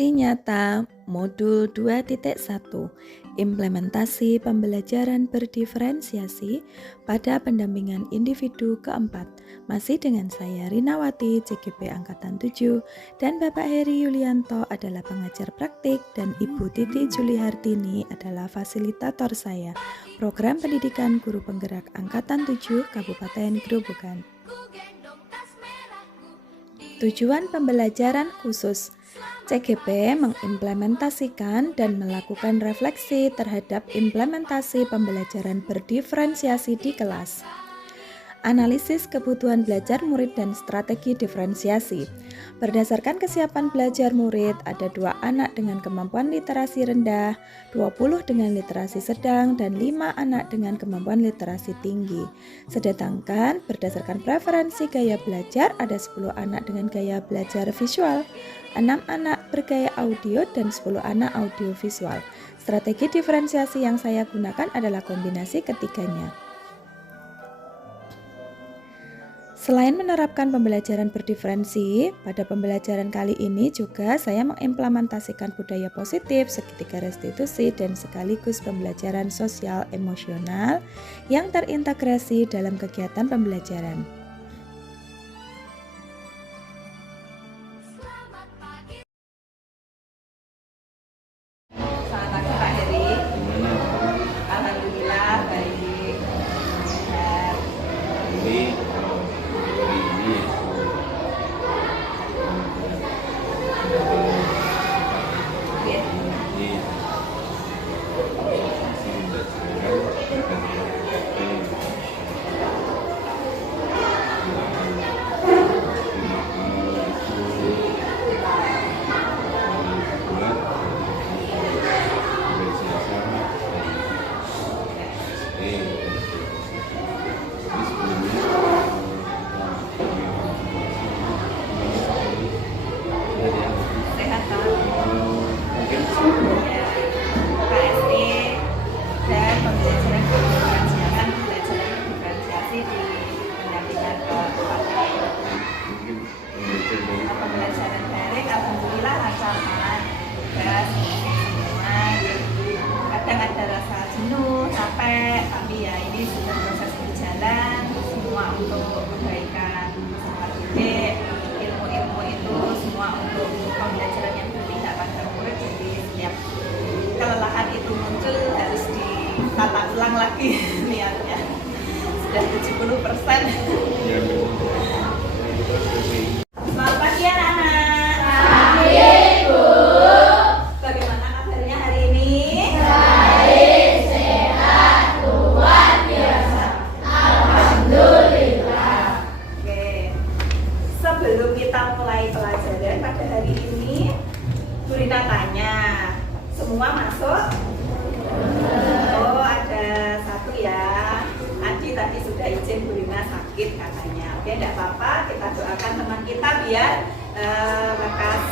Aksi nyata modul 2.1 Implementasi pembelajaran berdiferensiasi pada pendampingan individu keempat. Masih dengan saya Rinawati, CGP Angkatan 7, dan Bapak Heri Yulianto adalah pengajar praktik, dan Ibu Titi Juli Hartini adalah fasilitator saya. Program Pendidikan Guru Penggerak Angkatan 7 Kabupaten Grobogan. Tujuan pembelajaran khusus. CGP mengimplementasikan dan melakukan refleksi terhadap implementasi pembelajaran berdiferensiasi di kelas. Analisis kebutuhan belajar murid dan strategi diferensiasi. Berdasarkan kesiapan belajar murid, ada 2 anak dengan kemampuan literasi rendah, 20 dengan literasi sedang, dan 5 anak dengan kemampuan literasi tinggi. Sedangkan berdasarkan preferensi gaya belajar, ada 10 anak dengan gaya belajar visual, 6 anak bergaya audio, dan 10 anak audio visual. Strategi diferensiasi yang saya gunakan adalah kombinasi ketiganya. Selain menerapkan pembelajaran berdiferensi, pada pembelajaran kali ini juga saya mengimplementasikan budaya positif, segitiga restitusi, dan sekaligus pembelajaran sosial emosional yang terintegrasi dalam kegiatan pembelajaran. Selamat pagi Pak Heri. Alhamdulillah baik. Sehat Pak. KST dan pembelajaran diferensiasi di pendampingan keempat. Pembelajaran daring alhamdulillah lancar Pak. Semua kadang ada rasa jenuh, capek, tapi ya ini sudah proses berjalan, semua untuk kebaikan peserta didik, ilmu-ilmu itu semua untuk pembelajaran yang berpihak pada murid. Jadi setiap kelelahan itu muncul harus ditata ulang lagi niatnya. Sudah 70%. Selamat pagi anak-anak. Pagi, Bu. Bagaimana kabarnya hari ini? Baik, sehat, luar biasa. Alhamdulillah. Oke. Sebelum kita mulai pelajaran pada hari ini, Bu Rina tanya, semua masuk? Oh, ada satu ya. Adi tadi sudah izin Bu Rina sakit katanya. Oke, tidak apa-apa. Kita doakan teman kita biar lekas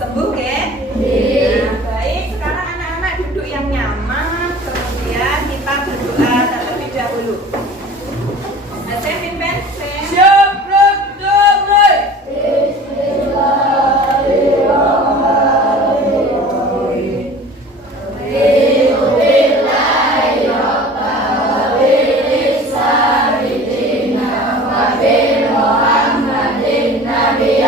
sembuh ya. Nah, baik, sekarang anak-anak duduk yang nyaman. Kemudian kita berdoa terlebih dahulu. Nah, saya pimpin. Siap, mulai. Nabi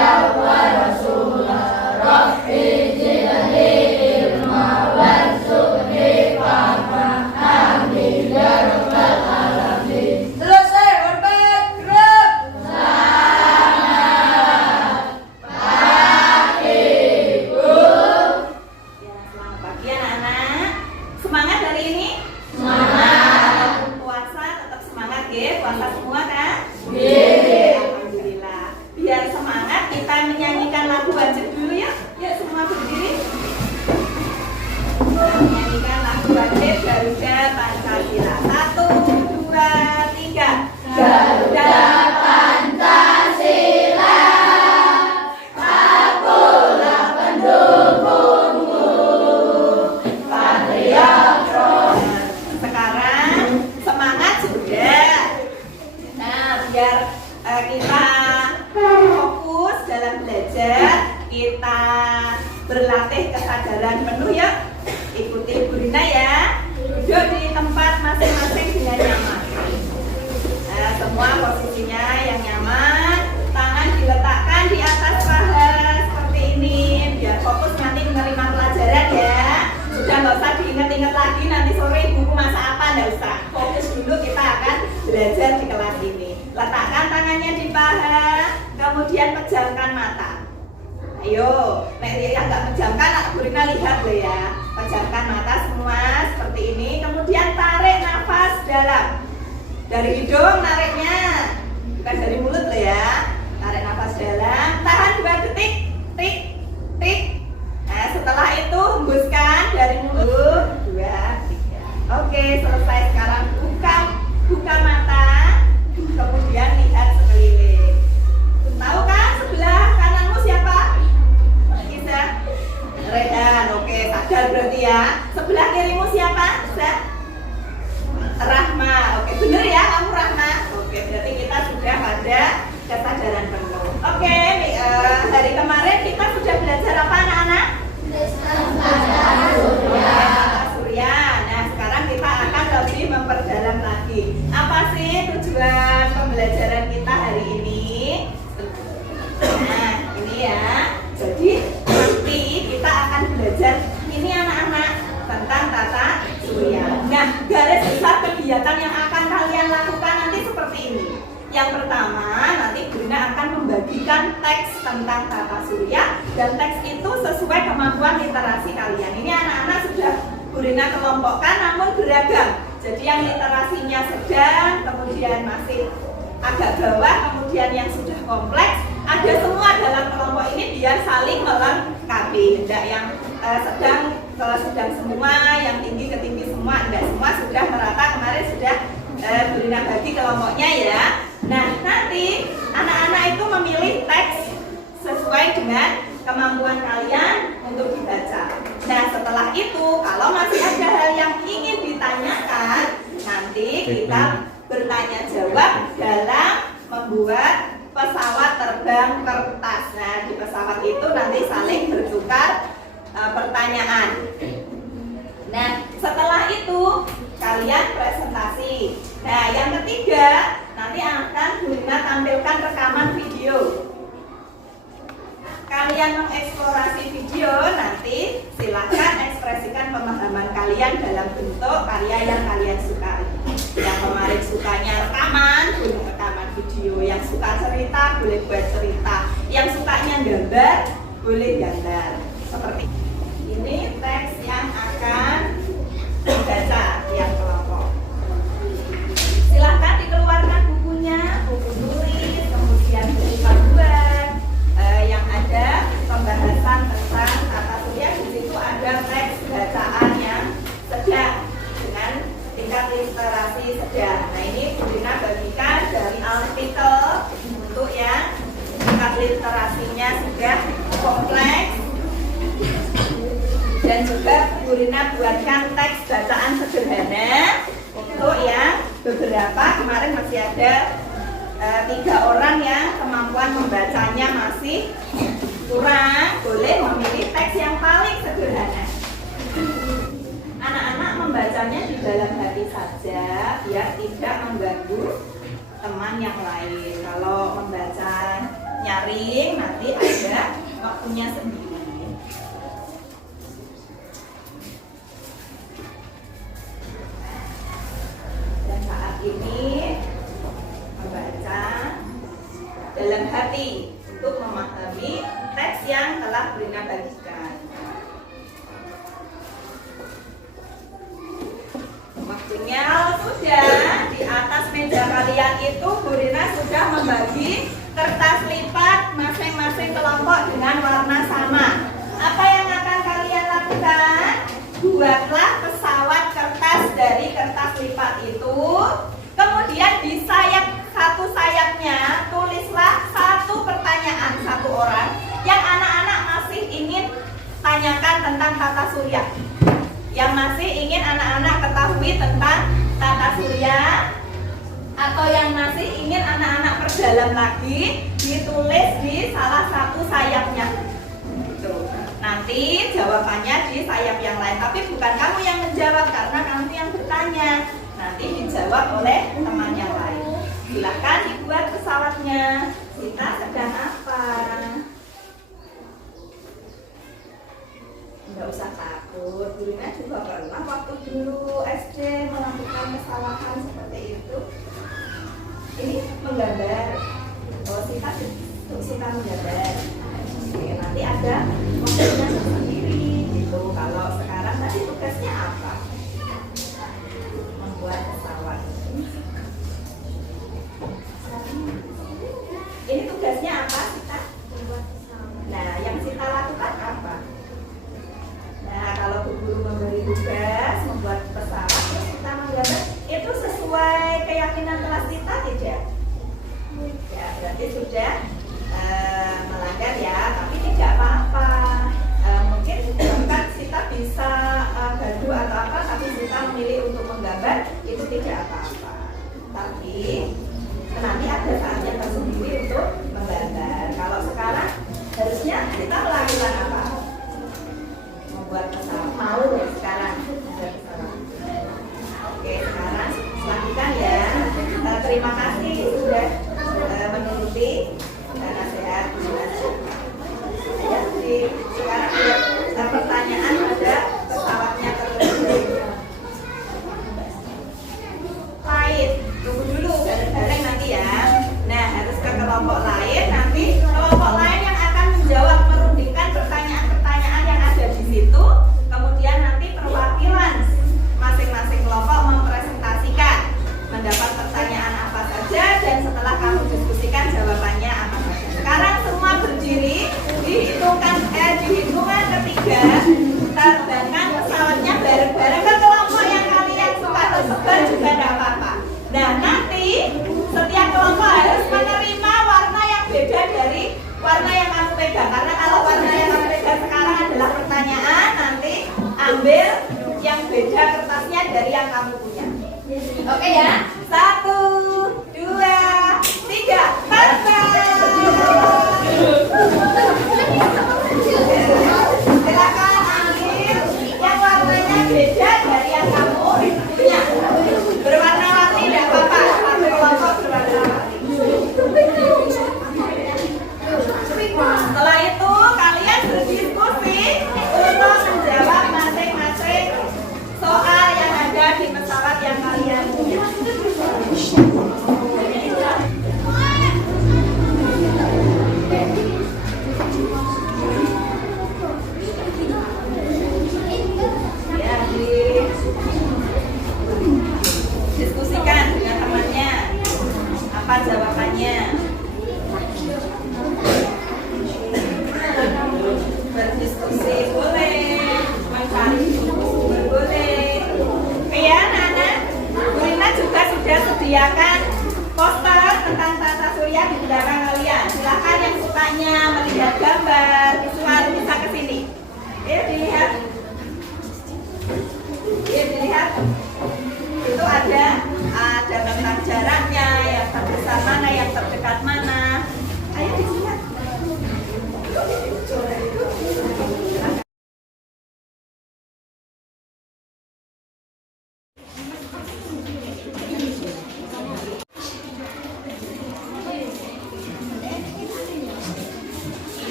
berlatih kesadaran penuh yuk. Ikuti Bu Rina ya. Duduk di tempat masing-masing dengan nyaman. Nah, semua posisinya yang nyaman. Tangan diletakkan di atas paha seperti ini. Biar fokus nanti menerima pelajaran ya. Sudah nggak usah diingat-ingat lagi nanti sore buku masak apa, nggak usah. Fokus dulu, kita akan belajar di kelas ini. Letakkan tangannya di paha, kemudian pejamkan mata. Ayo, yang nggak pejamkan, Bu Rina lihat loh ya. Pejamkan mata semua seperti ini. Kemudian tarik nafas dalam. Dari hidung nariknya, bukan dari mulut loh ya. Tarik nafas dalam, tahan 2 detik, tik, tik. Nah, setelah itu hembuskan dari mulut 2, 3. Oke, selesai. Sekarang buka mata, kemudian lihat sekeliling. Tahu kan sebelah kananmu siapa? Bisa? Rehan. Oke, sadar berarti ya. Sebelah kirimu siapa? Bisa? Rahma. Oke, bener ya kamu Rahma. Oke, berarti kita sudah pada kesadaran penuh. Oke, hari kemarin kita sudah belajar apa anak-anak? Surya. Nah, sekarang kita akan lebih memperdalam lagi. Apa sih tujuan pembelajaran kita hari ini? Nah, ini ya. Jadi nanti kita akan belajar ini anak-anak tentang tata surya. Nah, garis besar kegiatan yang akan kalian lakukan nanti seperti ini. Yang pertama, nanti Bu Rina akan membagikan teks tentang tata surya dan teks itu sesuai kemampuan literasi kalian. Ini anak-anak sudah Bu Rina kelompokkan namun beragam. Jadi yang literasinya sedang, kemudian masih agak bawah, kemudian yang sudah kompleks, ada semua dalam kelompok ini biar saling melengkapi. Tidak yang sedang semua, yang tinggi ke tinggi semua, tidak, semua sudah merata. Kemarin sudah Bu Rina bagi kelompoknya ya. Nah, nanti anak-anak itu memilih teks sesuai dengan kemampuan kalian untuk dibaca. Nah, setelah itu kalau masih ada hal yang ingin ditanyakan, nanti kita bertanya jawab dalam membuat pesawat terbang kertas. Nah, di pesawat itu nanti saling bertukar pertanyaan. Nah, setelah itu kalian presentasi. Nah, yang ketiga nanti akan Bu Rina tampilkan rekaman video. Kalian mengeksplorasi video, nanti silahkan ekspresikan pemahaman kalian dalam bentuk karya yang kalian sukai. Yang kemarin sukanya rekaman, boleh rekaman video. Yang suka cerita, boleh buat cerita. Yang sukanya gambar, boleh gambar. Seperti ini teks yang akan dibaca yang kelompok. Silahkan dikeluarkan bukunya, buku tulis, kemudian buku panduan yang ada pembahasan tentang tata surya. Di situ ada teks bacaan yang sedang dengan tingkat literasi sedang. Nah, ini Bu Rina bagikan dari artikel untuk yang tingkat literasinya sudah kompleks. Dan juga Bu Rina buatkan teks bacaan sederhana untuk yang beberapa kemarin masih ada 3 orang yang kemampuan membacanya masih kurang, boleh memilih teks yang paling sederhana. Anak-anak membacanya di dalam hati saja biar tidak mengganggu teman yang lain. Kalau membaca nyaring nanti ada waktunya sendiri. Ini membaca dalam hati untuk memahami teks yang telah Bu Rina bagikan. Waktunya sudah di atas meja kalian itu Bu Rina sudah membagi kertas lipat masing-masing kelompok dengan warna sama. Apa yang akan kalian lakukan? Buatlah pesawat kertas dari kertas lipat itu. Kemudian di satu sayapnya tulislah 1 pertanyaan 1 orang yang anak-anak masih ingin tanyakan tentang tata surya. Yang masih ingin anak-anak ketahui tentang tata surya, atau yang masih ingin anak-anak perdalam lagi, ditulis di salah satu sayapnya. Gitu. Nanti nanti jawabannya di sayap yang lain, tapi bukan kamu yang menjawab karena kamu yang bertanya. Nanti dijawab oleh teman yang lain. Silahkan dibuat pesawatnya. Kita sedang apa? Nggak usah takut, dulunya juga pernah waktu dulu SD melakukan kesalahan seperti itu. Ini menggambar. Oh, Sita menggambar. Oke, nanti ada waktunya sendiri gitu. Kalau sekarang tadi tugasnya apa? Membuat pesawat. Ini tugasnya apa, Sita? Membuat pesawat. Nah, yang Sita lakukan apa? Nah, kalau Bu Guru memberi tugas membuat pesawat, terus kita menggambar, itu sesuai keyakinan kelas kita tidak? Ya, berarti sudah melanggar ya, tapi tidak apa-apa. Mungkin bahkan Sita bisa gaduh atau apa, tapi Sita memilih untuk menggambar, itu tidak apa-apa. Tapi nanti ada saatnya tersendiri untuk menggambar. Kalau sekarang harusnya kita melakukan apa? Membuat pesawat. Mau ya sekarang membuat pesawat. Oke, sekarang selanjutkan ya. Terima kasih sudah menuruti nasihat. Jadi sekarang ada pertanyaan pada pesawatnya terlebih lain. Tunggu dulu bareng-bareng nanti ya. Nah, harus ke kelompok lain. Nanti kelompok lain yang akan menjawab, merundingkan pertanyaan-pertanyaan yang ada di situ. Kemudian nanti perwakilan masing-masing kelompok mempresentasikan mendapat pertanyaan apa saja, dan setelah kamu diskusikan jawabannya apa saja. Sekarang semua berdiri, di hitungan ketiga terbangkan pesawatnya bareng-bareng ke kelompok yang kalian suka tersebar juga tidak apa-apa. Nah, nanti setiap kelompok harus menerima warna yang beda dari warna yang kamu pegang. Karena kalau warna yang kamu pegang sekarang adalah pertanyaan, nanti ambil yang beda kertasnya dari yang kamu punya. Oke ya? 1, 2, 3, terbang! Silakan ambil yang warnanya beda dari yang kamu punya. Berwarna-warni tidak apa-apa, satu kelompok berwarna-warni. Setelah itu kalian berdiskusi untuk menjawab masing-masing soal yang ada di pesawat yang kalian punya. Ya, diskusikan dengan temannya apa jawabannya. Berdiskusi boleh, mencari sumber boleh. Oke ya anak-anak, Bu Rina juga sudah sediakan poster tentang tata surya di belakang kalian. Silahkan yang sukanya melihat gambar visual bisa ke sini. Dilihat. Dilihat. Itu ada tentang jaraknya, yang terbesar mana, yang terdekat mana. Ayo dilihat.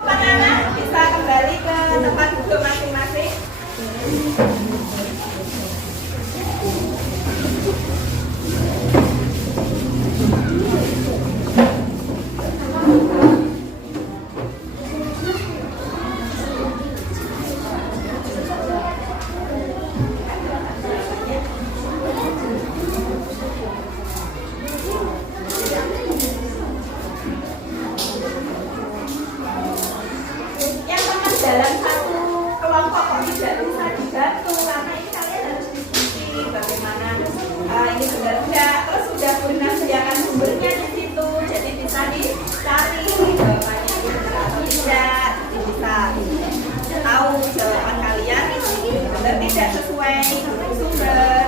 Anak-anak bisa kembali ke tempat duduk masing-masing. Yang teman jalan satu kelompok kok tidak bisa dibantu, karena ini kalian harus diskusi bagaimana ini benar enggak. Terus sudah benar sediakan sumbernya di situ, jadi bisa dicari jawabannya benar atau tidak. Jadi bisa tahu jawaban kalian benar tidak sesuai sumber.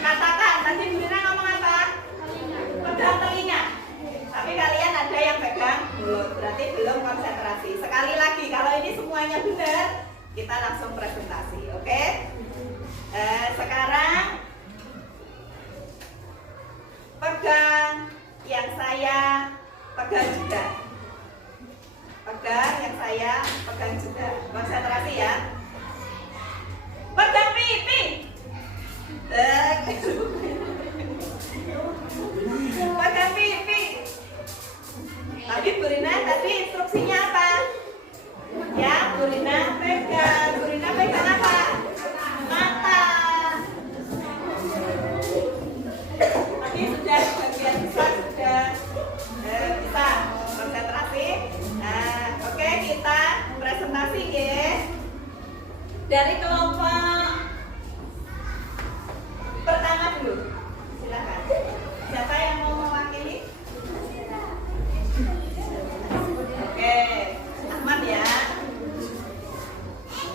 Katakan tadi Bu Rina ngomong apa? Pegang telinga. Tapi kalian ada yang pegang mulut. berarti belum konsentrasi. Sekali lagi, kalau ini semuanya benar, kita langsung presentasi, oke? Sekarang pegang yang saya pegang juga. Pegang yang saya pegang juga. Konsentrasi ya. Pegang pipi. Pegang pipi. Tadi Bu Rina tadi instruksinya apa? Ya, Bu Rina pegang. Bu Rina pegang apa? Mata. Tadi sudah bagian besar sudah bisa konsentrasi. Nah, oke, kita presentasi ya. Dari kelompok pertama dulu. Silakan. Siapa yang mau mewakili? Oke, Ahmad ya.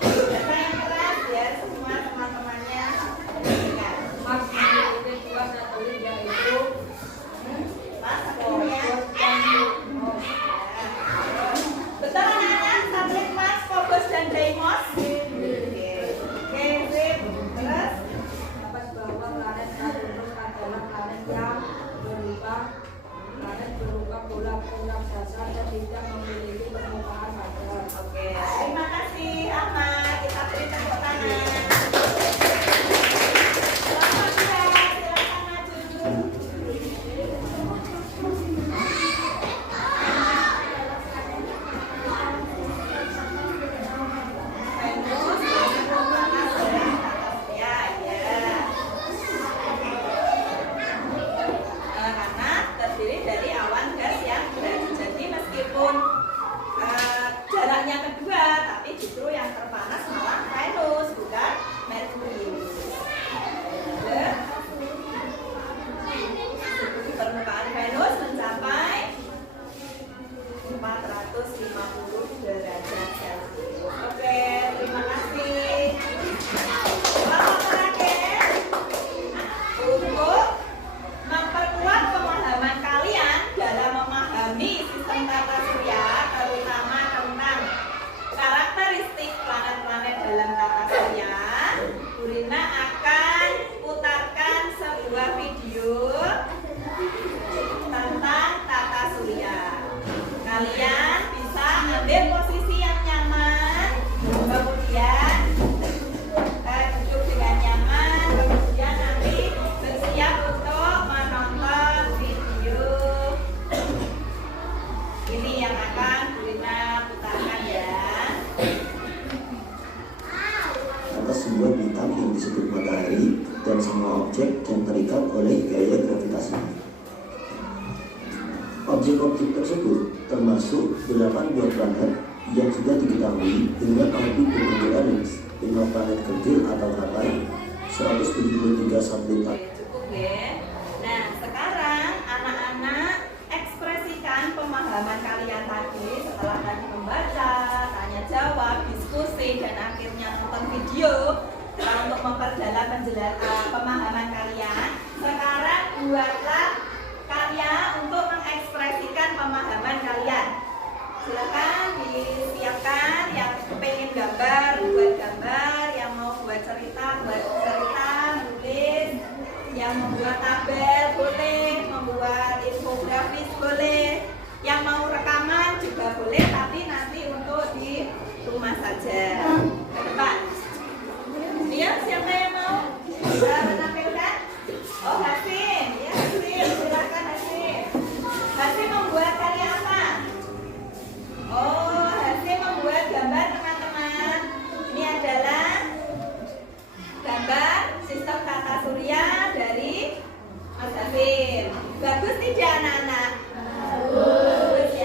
Siapa yang keras ya, semua teman-temannya. Betul anak-anak, tablet Mas, Phobos dan Deimos. Oke, sip. Terus Dapat bahwa planet Saturnus adalah planet yang berupa bola penguap dasar dan tidak memiliki permukaan padat. oke, terima kasih Ahmad. Kita beri tepuk tangan. Selamat siang, silakan maju. Venus, panas ya, ya. Karena terdiri dari awan gas yang berat. Jadi meskipun jaraknya kedua, tapi justru yang terpanas malah Venus, bukan Merkurius. Permukaan Venus mencapai 450 derajat Celcius. Oke, terima kasih. Kelompok terakhir, untuk memperkuat pemahaman kalian dalam memahami sistem tata surya, terutama tentang karakteristik planet-planet dalam tata surya, Bu Rina akan putarkan sebuah video tentang tata surya. Kalian bisa ambil posisi yang nyaman, kemudian duduk dengan nyaman, kemudian nanti bersiap untuk menonton video ini yang akan Bu Rina putarkan ya. Atas sebuah bintang yang disebut matahari dan semua objek yang terikat oleh gaya gravitasi. Objek-objek tersebut termasuk 8 buah planet yang sudah diketahui dengan orbit berbentuk elips, 5 planet kecil atau rapai, 173 satelit. Oke, cukup ya. Nah, sekarang anak-anak ekspresikan pemahaman kalian tadi setelah tadi membaca, tanya jawab, diskusi, dan akhirnya nonton video. Nah, untuk memperdalam pemahaman kalian, sekarang buatlah karya untuk mengekspresikan pemahaman kalian. Silakan disiapkan yang pengen gambar, buat gambar, yang mau buat cerita, nulis, yang membuat tabel boleh, membuat infografis boleh, yang mau rekaman juga boleh, tapi nanti untuk di rumah saja. Ke depan. Iya, siapa yang mau menampilkan? Oh, Hasim. Ya, Hasim. Silakan Hasim. Hasim membuat karya apa? Oh, Hasim membuat gambar teman-teman. Ini adalah gambar sistem tata surya dari Mas Hasim. Bagus tidak anak-anak? Bagus ya.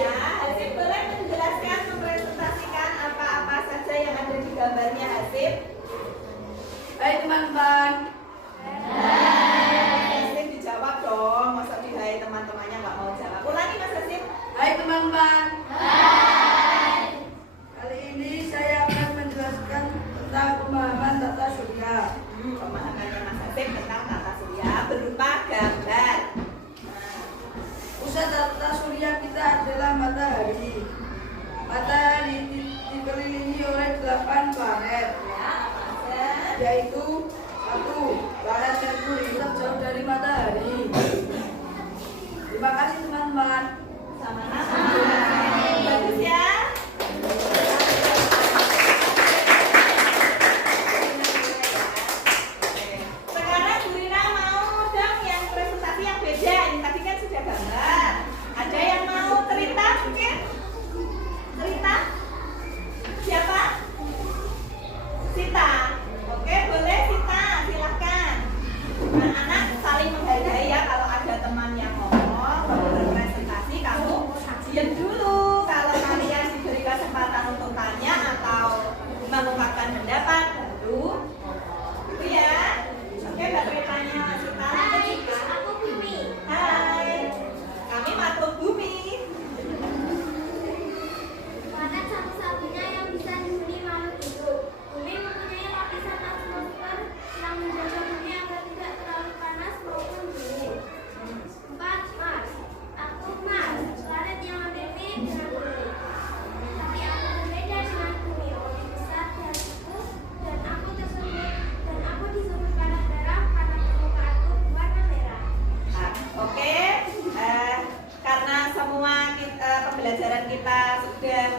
kita sudah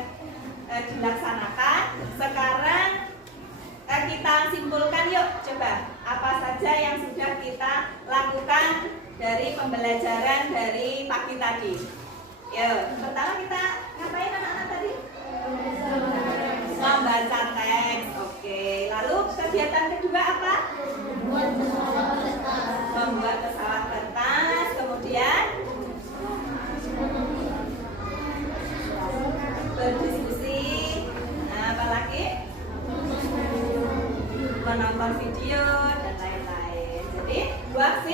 dilaksanakan. Sekarang kita simpulkan yuk, coba apa saja yang sudah kita lakukan dari pembelajaran dari pagi tadi. Yuk, pertama kita ngapain anak-anak tadi? Membaca teks. Oke, lalu kegiatan kedua apa? Membuat pesawat kertas. Kemudian berdiskusi. Nah, apa lagi? Menonton video dan lain-lain. Jadi, dua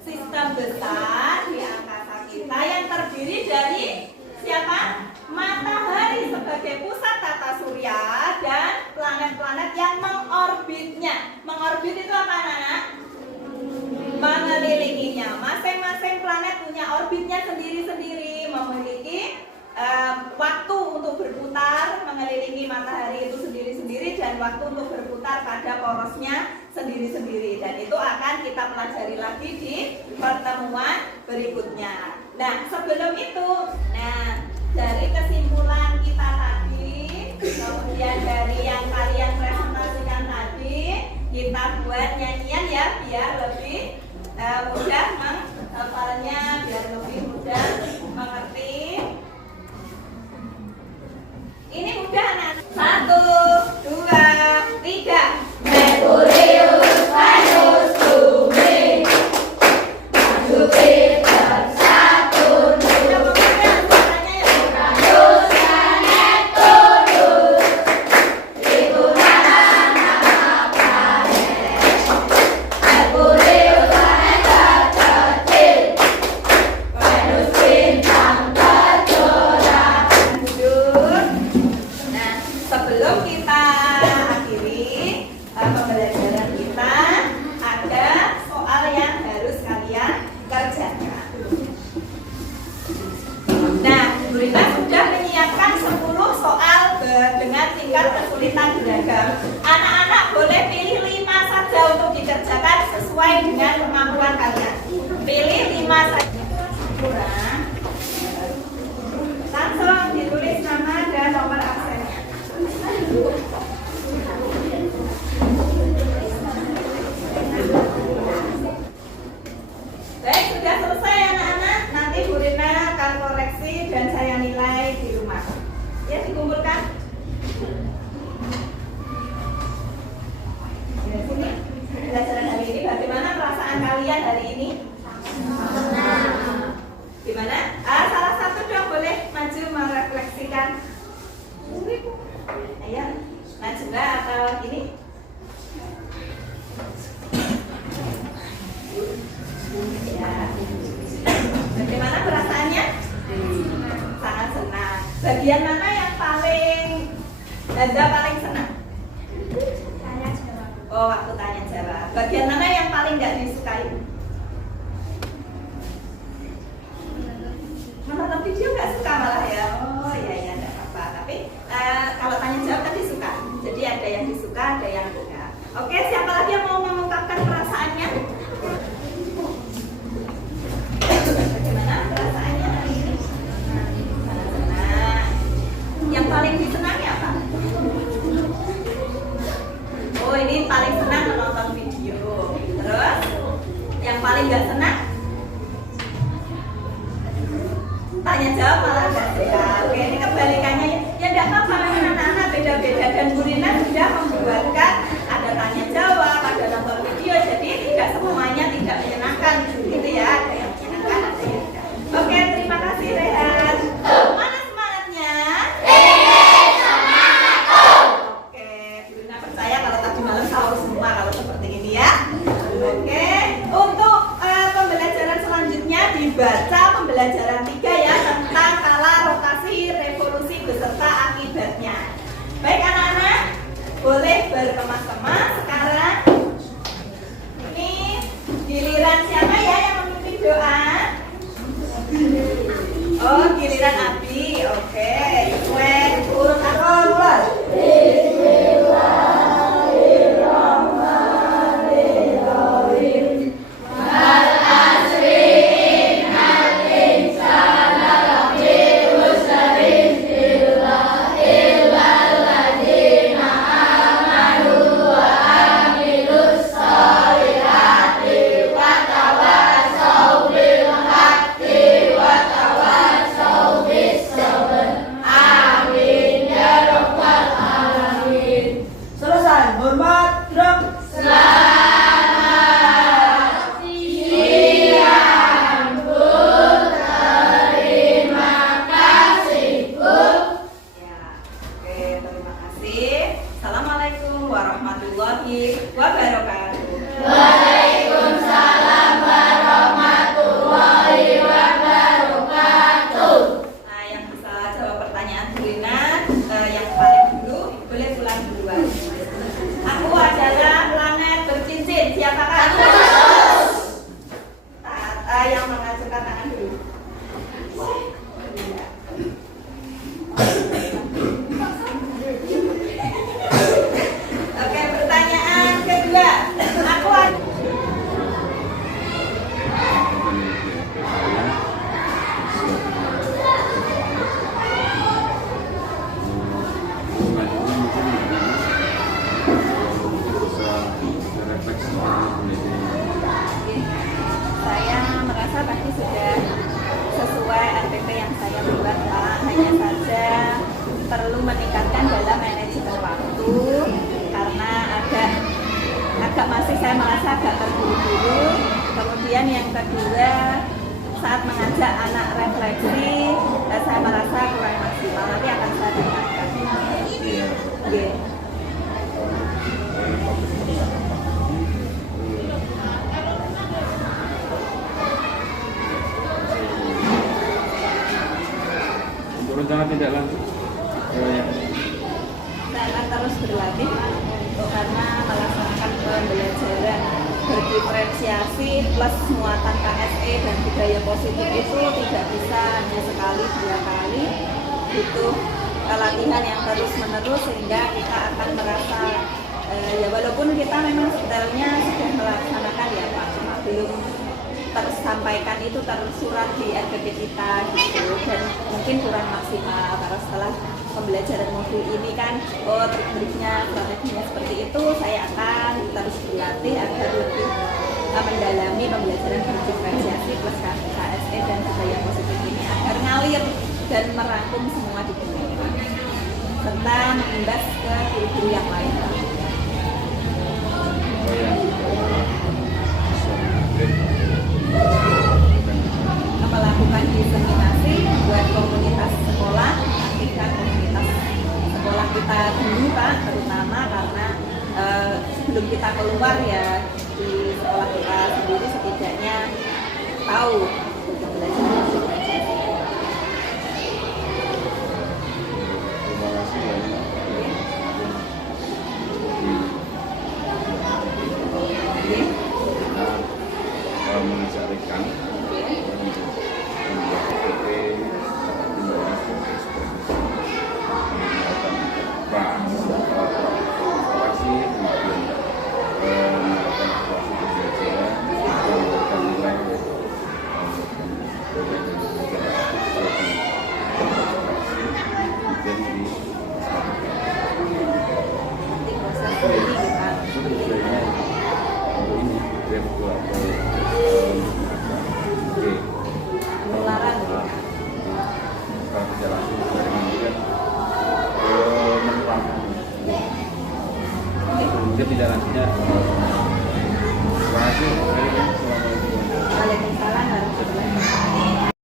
sistem besar di angkasa kita yang terdiri dari siapa? Matahari sebagai pusat tata surya dan planet-planet yang mengorbitnya. Mengorbit itu apa, anak? Mengelilinginya. Masing-masing planet punya orbitnya sendiri-sendiri, memiliki waktu untuk berputar mengelilingi matahari itu sendiri-sendiri dan waktu untuk berputar pada porosnya sendiri-sendiri, dan itu akan kita pelajari lagi di pertemuan berikutnya. Nah, sebelum itu, dari kesimpulan kita tadi, kemudian dari yang kalian presentasikan tadi, kita buat nyanyian ya biar lebih mudah menghafalnya, biar lebih mudah mengerti. Ini mudah, anak. 1, 2, 3. Merkurius, Venus, Bumi, Jupiter, Saturnus, Uranus, dan Neptunus. Itu nama planet. Merkurius planet terkecil, Venus bintang tercorak. Nah, sebelum kita akhiri pembelajaran kita, ada soal yang harus kalian kerjakan. Nah, Bu Rina sudah menyiapkan 10 soal dengan tingkat kesulitan beragam. Anak-anak boleh pilih 5 saja untuk dikerjakan sesuai dengan kemampuan kalian. Pilih 5 saja. Kurang. Langsung ditulis nama dan nomor absennya. Baik, sudah selesai anak-anak. Nanti Bu Rina akan koreksi dan saya nilai di rumah. Ya, dikumpulkan. Di sini pelajaran hari ini, bagaimana perasaan kalian hari ini? Gimana? Salah satu dong boleh maju merefleksikan. Ayo, maju mbak atau ini? Ya. Bagaimana perasaannya? Sangat senang. Bagian mana yang paling Anda paling senang? Tanya jawab. Oh, waktu tanya jawab. Bagian mana yang paling nggak disukai? Menonton video nggak suka malah ya? Oh iya nggak apa-apa. Tapi kalau tanya jawab tadi suka. Jadi ada yang disuka, ada yang enggak. Oke, siapa lagi yang mau mengungkapkan perasaannya? Bagaimana perasaannya hari ini? Sangat senang. Yang paling disenangi apa? Oh, ini paling senang menonton video. Terus, yang paling nggak senang? Tanya jawab malah nggak suka. Oke, ini kebalikannya. Ya nggak apa-apa, anak-anak beda-beda, dan Bu Rina sudah membuatkan ada tanya jawab, ada nonton video, jadi tidak semuanya tidak menyenangkan, gitu ya. Ada yang menyenangkan, ada yang tidak. Oke, terima kasih Rehan. Mana semangatnya? Oke, Bu Rina percaya kalau tadi malam sahur semua kalau seperti ini ya. Oke, untuk pembelajaran selanjutnya dibaca pembelajaran 3 ya, tentang skala rotasi revolusi beserta akibatnya. Baik anak-anak, boleh berkemas-kemas sekarang. Ini giliran siapa ya yang memimpin doa? Oh, giliran Abi. Oke, urut awal. Al-Asri, Al-Insan, Al-Akhir, Al-Sharif, Rina yang paling dulu boleh pulang duluan. Aku adalah planet bercincin. Siapakah aku? Yang mengajukan tangan dulu. Oke, pertanyaan kedua. Aku Saya merasa tadi sudah sesuai RPP yang saya buat, Pak. Hanya saja perlu meningkatkan dalam manajemen waktu karena agak masih saya merasa agak terburu-buru. Kemudian yang kedua, saat mengajak anak refleksi, saya merasa kurang maksimal. Nanti akan saya tingkatkan. Oke. Untuk rencana tindak lanjut Saya akan terus berlatih untuk karena melaksanakan pembelajaran berdiferensiasi plus muatan KSE dan budaya positif itu tidak bisa hanya sekali dua kali, butuh latihan yang terus menerus sehingga kita akan merasa ya walaupun kita memang sebenarnya sudah melaksanakan ya Pak, cuma belum tersampaikan itu tersurat di RPP kita gitu, dan mungkin kurang maksimal karena setelah pembelajaran modul ini kan trik-triknya, strateginya seperti itu. Saya akan terus berlatih agar lebih mendalami pembelajaran berdiferensiasi plus KSE dan budaya positif ini agar ngalir dan merangkum semua di dunia serta mengimbas ke guru-guru yang lain. Melakukan diseminasi buat komunitas sekolah, aktifkan komunitas sekolah kita dulu Pak, terutama karena sebelum kita keluar ya di sekolah kita sendiri setidaknya tahu untuk belajar. mengajak rekan untuk membuat RPP tindakan sebagai evaluasi, kemudian melakukan evaluasi pembelajaran, melakukan nilai tidak lanjutnya. Terima kasih. Waalaikumsalam warahmatullahi wabarakatuh.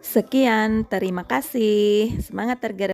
Sekian, terima kasih. Semangat tergerak.